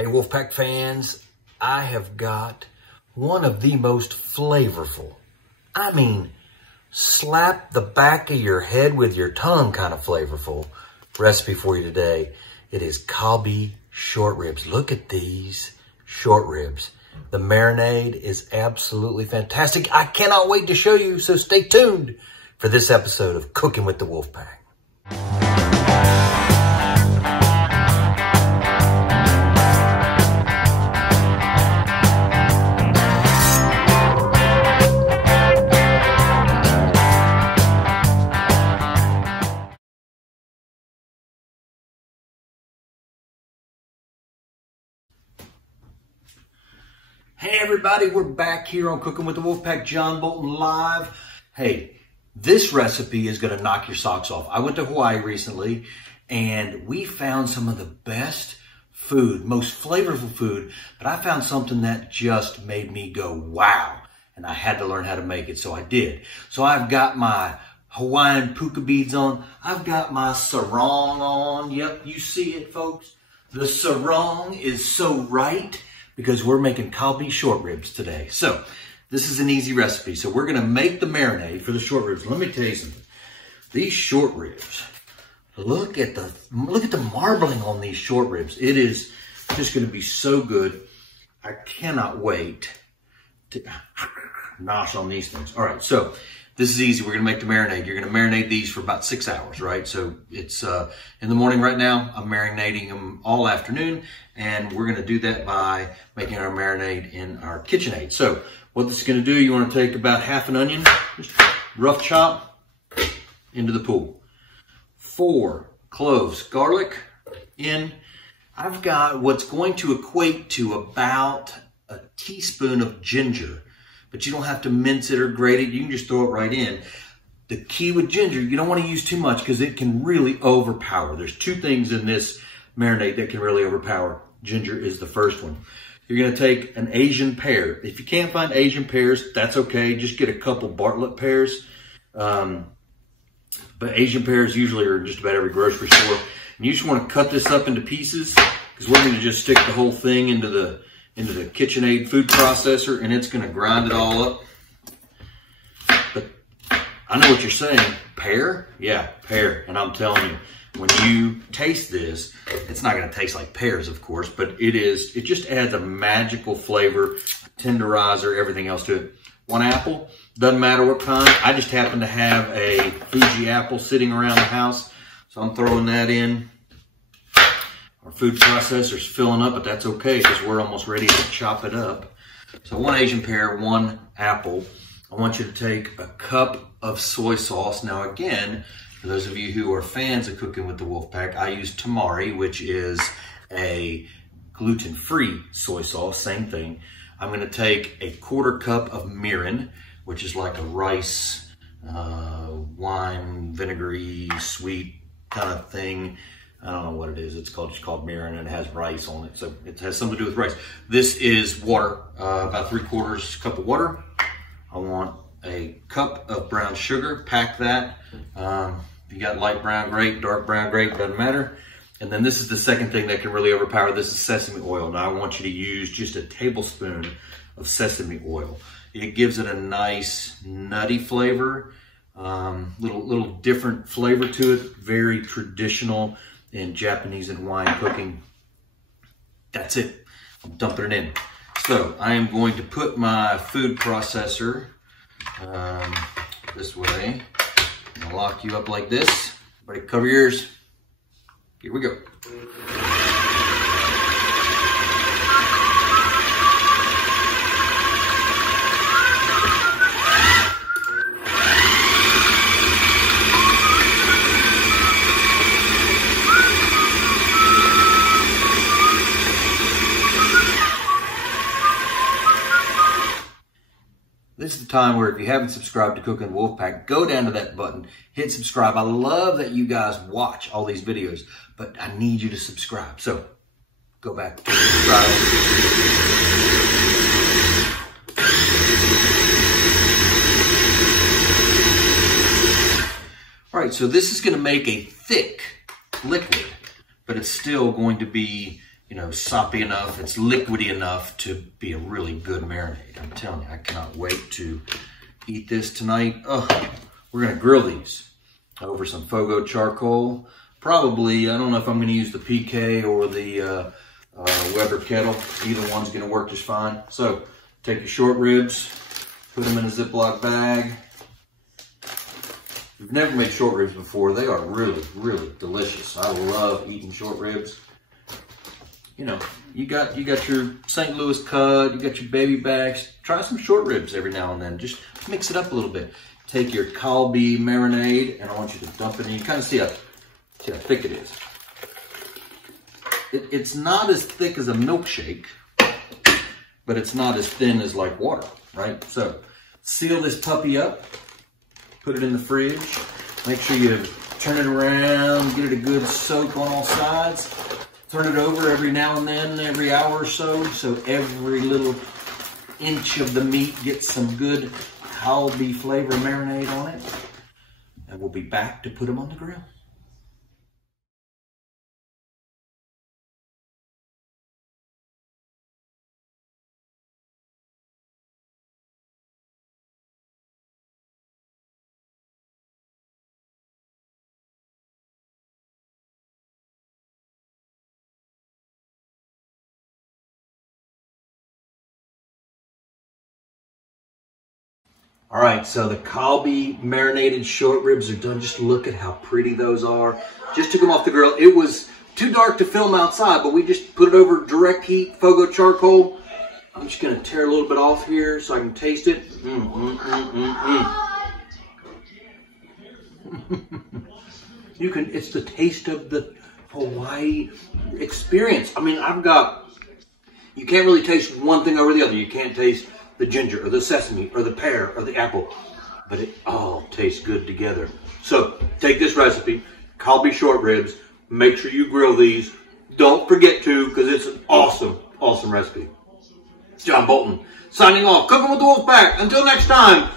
Hey Wolfpack fans, I have got one of the most flavorful, I mean, slap the back of your head with your tongue kind of flavorful recipe for you today. It is Kalbi short ribs. Look at these short ribs. The marinade is absolutely fantastic. I cannot wait to show you, so stay tuned for this episode of Cooking with the Wolfpack. Hey everybody, we're back here on Cooking with the Wolfpack, John Bolton live. Hey, this recipe is gonna knock your socks off. I went to Hawaii recently and we found some of the best food, most flavorful food, but I found something that just made me go, wow. And I had to learn how to make it, so I did. So I've got my Hawaiian puka beads on. I've got my sarong on. Yep, you see it, folks. The sarong is so right, because we're making Kalbi short ribs today. So this is an easy recipe. So we're gonna make the marinade for the short ribs. Let me tell you something. These short ribs, look at the marbling on these short ribs. It is just gonna be so good. I cannot wait to nosh on these things. All right, so this is easy. We're gonna make the marinade. You're gonna marinate these for about 6 hours, right? So it's in the morning right now. I'm marinating them all afternoon, and we're gonna do that by making our marinade in our KitchenAid. So what this is gonna do, you wanna take about half an onion, just rough chop into the pool. 4 cloves garlic in. I've got what's going to equate to about a teaspoon of ginger, but you don't have to mince it or grate it. You can just throw it right in. The key with ginger, you don't want to use too much because it can really overpower. There's 2 things in this marinade that can really overpower. Ginger is the first one. You're going to take an Asian pear. If you can't find Asian pears, that's okay. Just get a couple Bartlett pears. But Asian pears usually are in just about every grocery store. And you just want to cut this up into pieces because we're going to just stick the whole thing into the KitchenAid food processor, and it's gonna grind it all up. But I know what you're saying, pear? Yeah, pear. And I'm telling you, when you taste this, it's not gonna taste like pears, of course, but it just adds a magical flavor, tenderizer, everything else to it. 1 apple, doesn't matter what kind. I just happen to have a Fuji apple sitting around the house, so I'm throwing that in. Our food processor's filling up, but that's okay because we're almost ready to chop it up. So 1 Asian pear, 1 apple. I want you to take a cup of soy sauce. Now again, for those of you who are fans of Cooking with the Wolfpack, I use tamari, which is a gluten-free soy sauce, same thing. I'm gonna take a 1/4 cup of mirin, which is like a rice, wine, vinegary, sweet kind of thing. I don't know what it is. It's just called mirin, and it has rice on it. So it has something to do with rice. This is water, about 3/4 cup of water. I want a cup of brown sugar, pack that. If you got light brown, great, dark brown, great, doesn't matter. And then this is the second thing that can really overpower. This is sesame oil. Now I want you to use just a tablespoon of sesame oil. It gives it a nice nutty flavor, little different flavor to it, very traditional in Japanese and Hawaiian cooking. That's it. I'm dumping it in. So I am going to put my food processor this way. I'm gonna lock you up like this. Everybody cover your ears. Here we go. This is the time where if you haven't subscribed to Cooking Wolfpack, go down to that button, hit subscribe. I love that you guys watch all these videos, but I need you to subscribe. So go back to subscribe. All right, so this is gonna make a thick liquid, but it's still going to be you know, soppy enough, it's liquidy enough to be a really good marinade. I'm telling you, I cannot wait to eat this tonight. Oh, we're gonna grill these over some Fogo charcoal. Probably, I don't know if I'm gonna use the PK or the Weber kettle. Either one's gonna work just fine. So, take your short ribs, put them in a Ziploc bag. If you've never made short ribs before, they are really, really delicious. I love eating short ribs. You know, you got your St. Louis cut, you got your baby backs. Try some short ribs every now and then. Just mix it up a little bit. Take your Kalbi marinade, and I want you to dump it in. You kind of see how thick it is. It's not as thick as a milkshake, but it's not as thin as like water, right? So seal this puppy up, put it in the fridge. Make sure you turn it around, get it a good soak on all sides. Turn it over every now and then, every hour or so every little inch of the meat gets some good Kalbi flavor marinade on it. And we'll be back to put them on the grill. All right, so the Kalbi marinated short ribs are done. Just look at how pretty those are. Just took them off the grill. It was too dark to film outside, but we just put it over direct heat, Fogo charcoal. I'm just gonna tear a little bit off here so I can taste it. You can, it's the taste of the Hawaii experience. I mean, you can't really taste one thing over the other. You can't taste the ginger or the sesame or the pear or the apple, but it all tastes good together. So take this recipe, Kalbi short ribs, make sure you grill these. Don't forget to, because it's an awesome, awesome recipe. It's John Bolton signing off, cooking with the Wolfpack. Until next time.